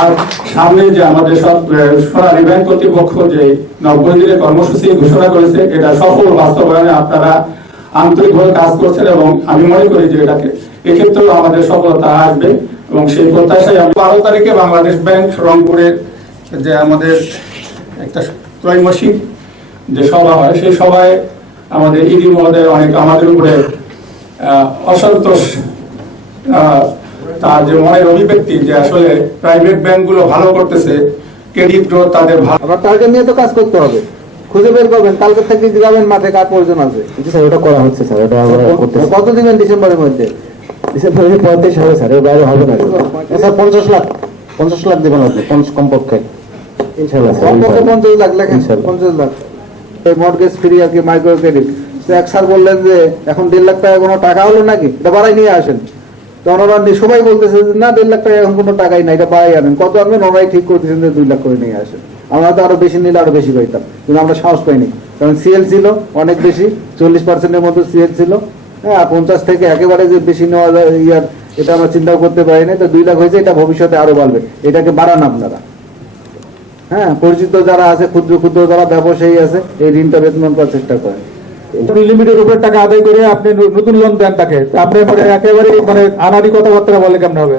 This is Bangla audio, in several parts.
আর সামনে যে আমাদের সোনালী ব্যাংক কর্তৃপক্ষ যে নব্বই দিনের কর্মসূচি ঘোষণা করেছে, এটা সফল বাস্তবায়নে আপনারা আন্তরিকভাবে কাজ করছেন এবং আমি মনে করি যে এটাকে, এক্ষেত্রেও আমাদের সফলতা আসবে এবং সেই প্রত্যাশায় আমি বারো তারিখে বাংলাদেশ ব্যাংক রংপুরে যে আমাদের একটা ত্রৈমাসিক যে সভা হয়, সেই সভায় আমাদের ইডি মহোদয় অনেক আমাদের উপরে অসন্তোষ তার যে মনের অভিব্যক্তি যে আসলে প্রাইভেট ব্যাংকগুলো ভালো করতেছে ক্রেডিট গ্রোথ তাদের ভালো আবার টার্গেট নিয়ে তো কাজ করতে হবে। খুঁজে বের করবেন কালকে থেকে যাবেন মাঠে কার প্রয়োজন আছে। জি স্যার ওটা করা হচ্ছে স্যার ওটা আমরা করতেছি। কত দিবেন ডিসেম্বরের মধ্যে? ডিসেম্বরে পঁয়ত্রিশ হবে স্যার এর বাইরে হবে না। স্যার পঞ্চাশ লাখ পঞ্চাশ লাখ দেবেন আপনি কমপক্ষে। ইনশাল্লাহ স্যার কমপক্ষে। পঞ্চাশ লাখ লেখেন ইনশাল্লাহ। পঞ্চাশ লাখ। এই মর্গেজ ফ্রি আর কি মাইক্রো ক্রেডিট এক স্যার বললেন যে এখন দেড় লাখ টাকা কোনো টাকা হলো নাকি? এটা বাড়াই নিয়ে আসেন। ওনারা সবাই বলতেছে না, দেড় লাখ টাকা এখন কোনো টাকাই নাই, এটা বাড়াই আনেন। কত আনবেন? ওনারাই ঠিক করতেছেন যে, দুই লাখ করে নিয়ে আসেন। আমরা তো আরও বেশি নিলে আরও বেশি পাইতাম, কিন্তু আমরা সাহস পাইনি। কারণ সিএল ছিল অনেক বেশি, চল্লিশ পার্সেন্টের মতো সিএল ছিল। হ্যাঁ পঞ্চাশ থেকে একেবারে যে বেশি নেওয়া যায়, ইয়ার, এটা আমরা চিন্তাও করতে পারিনি। তো দুই লাখ হয়েছে, এটা ভবিষ্যতে আরও বাড়বে। এটাকে বাড়ান আপনারা। হ্যাঁ পরিচিত যারা আছে, ক্ষুদ্র ক্ষুদ্র যারা ব্যবসায়ী আছে, এই ঋণটা বেতন করার চেষ্টা করেন। লিমিটের উপরে টাকা আদায় করে আপনি নতুন লোন দেন তাকে আপনি মানে একেবারে মানে আনারি কথাবার্তা বলে কেমন হবে?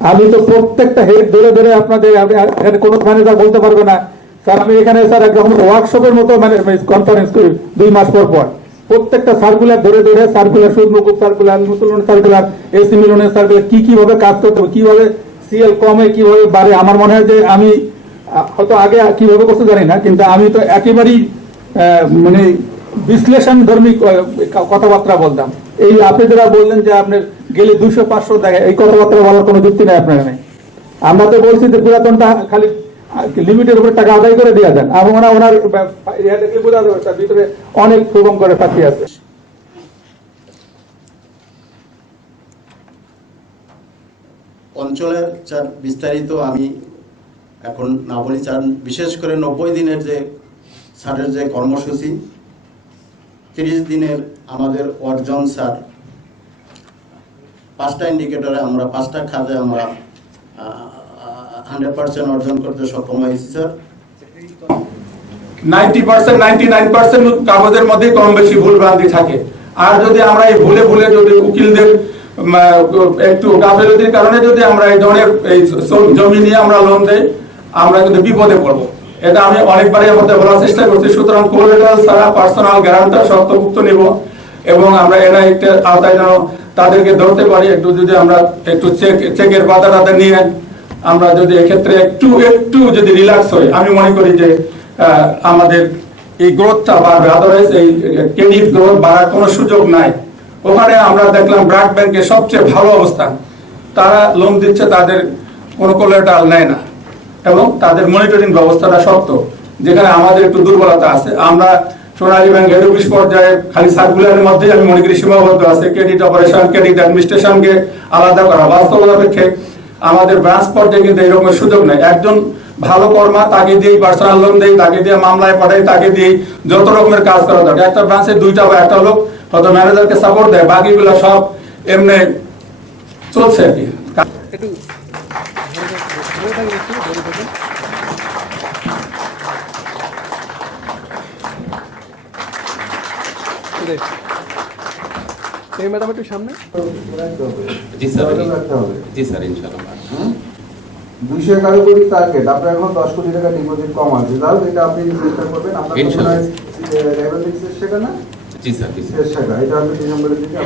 আমি তো প্রত্যেকটা হেড ধরে ধরে আপনাদের আপনি- এখানে কোনো ম্যানেজার বলতে পারবে না। স্যার, আমি এখানে স্যার একরকম ওয়ার্কশপের মতো মানে কনফারেন্স করি দুই মাস পর পর। প্রত্যেকটা সার্কুলার ধরে ধরে সার্কুলার সুদ মুকুব সার্কুলার সার্কুলার এসি মিলনের সার্কুলার কি কীভাবে কাজ করতে হবে, কীভাবে সিএল কমে কীভাবে বাড়ে? আমার মনে হয় যে আমি হয়তো আগে কীভাবে করতে জানি না, কিন্তু আমি তো একেবারেই মানে বিশ্লেষণ ধর্মী কথাবার্তা বলতাম। এই আপনি যারা বললেন যে আপনার গেলে দুশো পাঁচশো টাকা এই কথাবার্তা বলার কোনো যুক্তি নাই আপনার নেই আমরা তো বলছি যে পুরাতনটা খালি লিমিটের উপরে টাকা আদায় করে দেওয়া যান। এবং ওনার ওনার বোঝা যাবে, তার ভিতরে অনেক প্রবম করে ফাঁকি আছে। অঞ্চলের বিস্তারিত আমি এখন না বলি চান বিশেষ করে নব্বই দিনের যে স্যারের যে কর্মসূচি, তিরিশ দিনের আমাদের অর্জন, স্যার। পাঁচটা ইন্ডিকেটরে আমরা, পাঁচটা খাতে আমরা হান্ড্রেড পার্সেন্ট অর্জন করতে সক্ষম হয়েছি, sir. Ninety percent ninety nine percent কাগজের মধ্যে কম বেশি ভুল ভ্রান্তি থাকে। আর যদি আমরা এই ভুলে ভুলে যদি উকিলদের একটু গাফেলতির কারণে যদি আমরা এই ধরনের এই জমি নিয়ে আমরা লোন দেই, আমরা কিন্তু বিপদে পড়ব। এটা আমি অনেকবারই আমাদের বলার চেষ্টা করছি। সুতরাং কোলেটারাল ছাড়া পার্সোনাল গ্যারান্টার শর্তভুক্ত নিব এবং আমরা এরা একটা আওতায় যেন তাদেরকে ধরতে পারি। একটু যদি আমরা একটু চেক চেকের পাতা তাদের নিয়ে আমরা যদি এক্ষেত্রে একটু একটু যদি রিল্যাক্স হই, আমি মনে করি যে আমাদের এই গ্রোথটা বাড়বে আদারওয়াইজ এই ক্রেডিট গ্রোথ বাড়ার কোনো সুযোগ নাই। ওখানে আমরা দেখলাম ব্রাক ব্যাংকের সবচেয়ে ভালো অবস্থান। তারা লোন দিচ্ছে, তাদের কোনো কোলেটাল নেয় না। এবং তাদের মনিটরিং ব্যবস্থাটা শক্ত, যেখানে আমাদের একটু দুর্বলতা আছে। আমরা সোনালী ব্যাংক হেড পর্যায়ে খালি সার্কুলারের মধ্যেই আমি মনে করি সীমাবদ্ধ আছে। ক্রেডিট অপারেশন ক্রেডিট অ্যাডমিনিস্ট্রেশনকে আলাদা করা। বাস্তবতা অপেক্ষে আমাদের ব্রাঞ্চ পর্যায়ে কিন্তু এইরকম সুযোগ নেই। একজন ভালো কর্মা তাকে দিয়েই পার্সোনাল লোন দেয়, তাকে দিয়ে মামলায় পাঠাই তাকে দিয়ে যত রকমের কাজ করা দরকার। একটা ব্রাঞ্চে দুইটা বা একটা লোক হয়তো ম্যানেজারকে সাপোর্ট দেয়, বাকিগুলো সব এমনি চলছে আর কি। এই ম্যাডাম একটু সামনে। জি স্যার রাখতে হবে। জি স্যার ইনশাআল্লাহ। দুইশো এগারো কোটি টার্গেট আপনার এখন দশ কোটি টাকা ডিপোজিট কম আছে। তাহলে এটা আপনি চেষ্টা করবেন। আপনার। সেটা না? জি স্যার জি স্যার। এটা আপনি ডিসেম্বরের দিকে